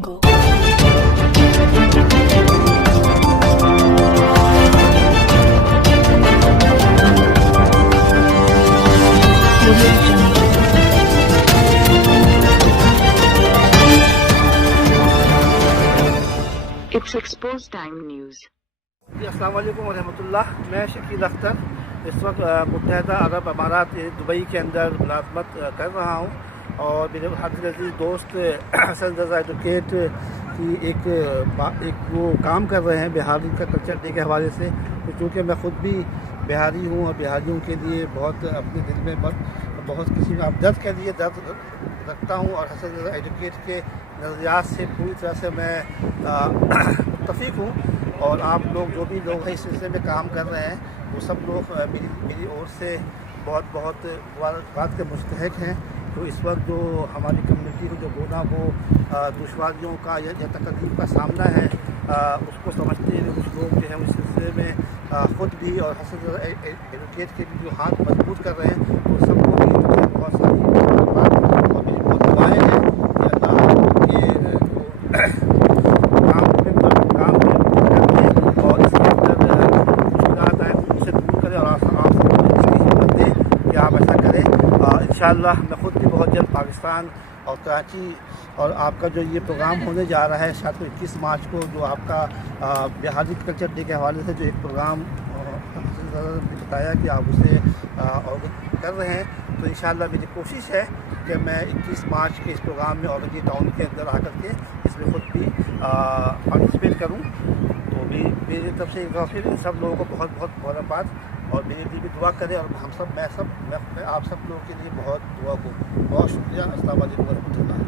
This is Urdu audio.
Go. It's Exposed Time News. جی السلام علیکم ورحمۃ اللہ. میں شکیل اختر اس وقت متحدہ عرب امارات دبئی کے اندر ملازمت کر رہا ہوں، اور میرے حافظ عزیز دوست حسن رضا ایڈوکیٹ کی ایک وہ کام کر رہے ہیں بہاری کا کلچر ڈے کے حوالے سے. چونکہ میں خود بھی بہاری ہوں اور بہاریوں کے لیے بہت اپنے دل میں بہت کسی درد کے لیے درد رکھتا ہوں، اور حسن رضا ایڈوکیٹ کے نظریات سے پوری طرح سے میں متفق ہوں. اور آپ لوگ جو بھی لوگ ہیں اس سلسلے میں کام کر رہے ہیں وہ سب لوگ میری اور سے بہت بات کے مستحق ہیں. تو اس وقت جو ہماری کمیونٹی کو جو گونا وہ دشواریوں کا یا تکلیف کا سامنا ہے اس کو سمجھتے ہوئے کچھ لوگ جو ہیں اس سلسلے میں خود بھی اور حسن رضا ایڈوکیٹ کے بھی جو ہاتھ مضبوط کر رہے ہیں وہ سب کو بھی بہت ساری اور میری بہت دعائیں ہیں کہ اللہ کے انشاءاللہ. میں خود بھی بہت جلد پاکستان اور کراچی، اور آپ کا جو یہ پروگرام ہونے جا رہا ہے شاید 21 مارچ کو، جو آپ کا بہاری کلچر ڈے کے حوالے سے جو ایک پروگرام نے بتایا کہ آپ اسے کر رہے ہیں، تو انشاءاللہ میری کوشش ہے کہ میں 21 مارچ کے اس پروگرام میں اورنگی ٹاؤن کے اندر آ کر کے اس میں خود بھی پارٹیسپیٹ کروں. تو میری طرف سے پھر سب لوگوں کو بہت مبارکباد، اور میرے لیے بھی دعا کریں، اور میں آپ سب لوگوں کے لیے بہت دعا کو. بہت شکریہ. السلام علیکم ورحمۃ اللہ.